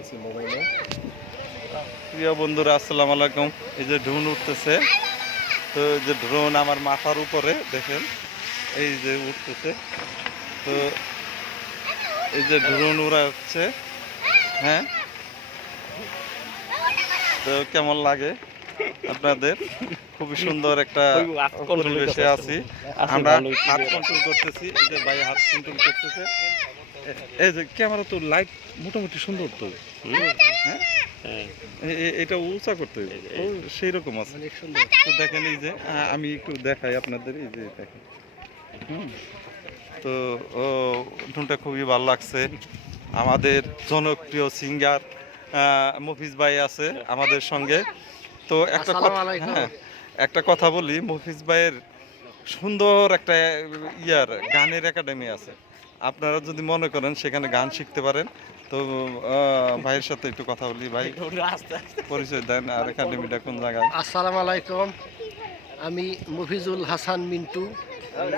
দেখতেছি মোবাইলে। প্রিয় বন্ধুরা আসসালামু আলাইকুম। এই যে ড্রোন উঠতেছে, তো এই যে ড্রোন আমার মাথার উপরে দেখেন এই যে উঠতেছে। তো এই যে ড্রোন উড়াচ্ছে, হ্যাঁ, তো কেমন লাগে আপনাদের? খুবই সুন্দর একটা পরিবেশে আছি আমরা, হাত কন্ট্রোল করতেছি। এই যে ভাই হাত কন্ট্রোল করতেছে। এই যে ক্যামেরা তো লাইট মোটামুটি সুন্দর তো, হ্যাঁ, এটা উঁচা করতে সেই রকম আছে। তো দেখেন এই যে আমি একটু দেখাই আপনাদের, এই যে দেখেন, তো ড্রোনটা খুবই ভালো লাগছে। আমাদের জনপ্রিয় সিঙ্গার মফিজ ভাই আছে আমাদের সঙ্গে। তো একটা কথা বলি, মফিজ ভাইয়ের সুন্দর একটা গানের একাডেমি আছে। আপনারা যদি মনে করেন সেখানে গান শিখতে পারেন, তো ভাইয়ের সাথে একটু কথা বলি। ভাই পরিচয় দেন, আর একাডেমিটা কোন জায়গায়? আসসালামু আলাইকুম, আমি মফিজুল হাসান মিন্টু,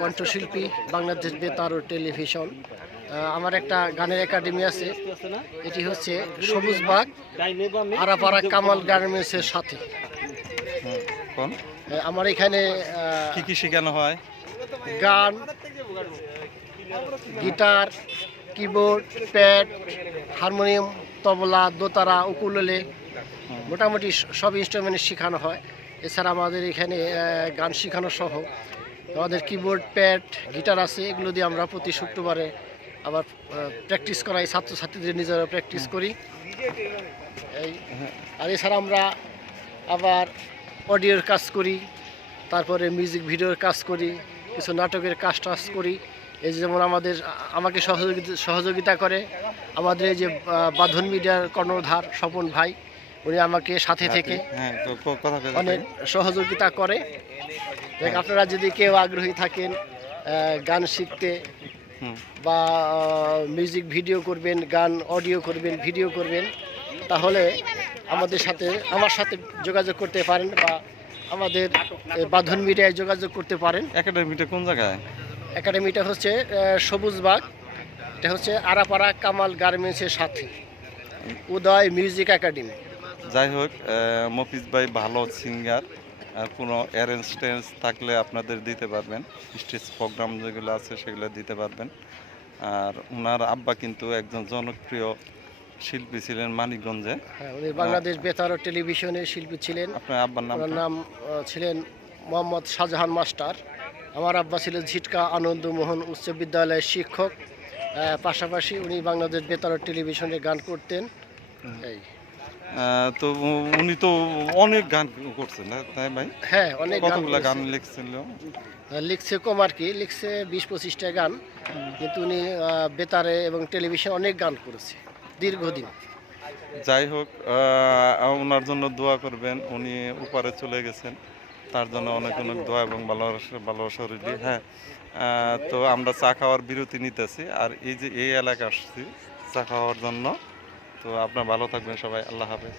কণ্ঠশিল্পী, বাংলাদেশ বেতার ও টেলিভিশন। আমার একটা গানের একাডেমি আছে, এটি হচ্ছে সবুজবাগ আরাপাড়া কামাল গার্মেন্টসের সাথে। কোন আমার এখানে কি কি শেখানো হয়? গান, গিটার, কিবোর্ড, প্যাড, হারমোনিয়াম, তবলা, দোতারা, উকুলেলে, মোটামুটি সব ইনস্ট্রুমেন্ট শেখানো হয়। এছাড়া আমাদের এখানে গান শেখানো সহ আমাদের কিবোর্ড, প্যাড, গিটার আছে। এগুলো দিয়ে আমরা প্রতি শুক্রবারে আবার প্র্যাকটিস করাই, ছাত্রছাত্রীদের নিজেরা প্র্যাকটিস করি। আর এছাড়া আমরা আবার অডিওর কাজ করি, তারপরে মিউজিক ভিডিওর কাজ করি, কিছু নাটকের কাজ টাজ করি। এই যেমন আমাকে সহযোগিতা করে আমাদের এই যে বাঁধন মিডিয়ার কর্ণধার স্বপন ভাই, উনি আমাকে সাথে থেকে অনেক সহযোগিতা করে। আপনারা যদি কেউ আগ্রহী থাকেন গান শিখতে বা মিউজিক ভিডিও করবেন, গান অডিও করবেন, ভিডিও করবেন, তাহলে আমার সাথে যোগাযোগ করতে পারেন বা আমাদের বাঁধন মিডিয়ায় যোগাযোগ করতে পারেন। একাডেমিটা কোন জায়গায়? একাডেমিটা হচ্ছে সবুজবাগ, এটা হচ্ছে আরাপাড়া কামাল গার্মেন্টসের সাথে, উদয় মিউজিক একাডেমি। যাই হোক, মফিজ ভাই ভালো সিঙ্গার, আর কোনো অ্যারেঞ্জ টেন্স থাকলে আপনাদের দিতে পারবেন, স্টেজ প্রোগ্রাম যেগুলো আছে সেগুলো দিতে পারবেন। আর ওনার আব্বা কিন্তু একজন জনপ্রিয় শিল্পী ছিলেন মানিকগঞ্জে। হ্যাঁ, উনি বাংলাদেশ বেতার ও টেলিভিশনের শিল্পী ছিলেন। আপনার আব্বার নাম ছিলেন মোহাম্মদ শাহজাহান মাস্টার। আমার আব্বা ছিলেন ঝিটকা আনন্দমোহন উচ্চ বিদ্যালয়ের শিক্ষক, পাশাপাশি উনি বাংলাদেশ বেতার ও টেলিভিশনে গান করতেন। এই তো উনি তো অনেক গান করছেন, তাই ভাই? হ্যাঁ, অনেক গান লিখছিল। লিখছে কম আর কি, লিখছে 20-25টা গান, কিন্তু উনি বেতারে এবং টেলিভিশনে অনেক গান করেছে দীর্ঘদিন। যাই হোক, ওনার জন্য দোয়া করবেন, উনি উপরে চলে গেছেন, তার জন্য অনেক অনেক দোয়া এবং ভালোবাসা রইল। হ্যাঁ, তো আমরা চা খাওয়ার বিরতি নিতেছি, আর এই যে এই এলাকা আসছি চা খাওয়ার জন্য। তো আপনার ভালো থাকবেন সবাই, আল্লাহ হাফেজ।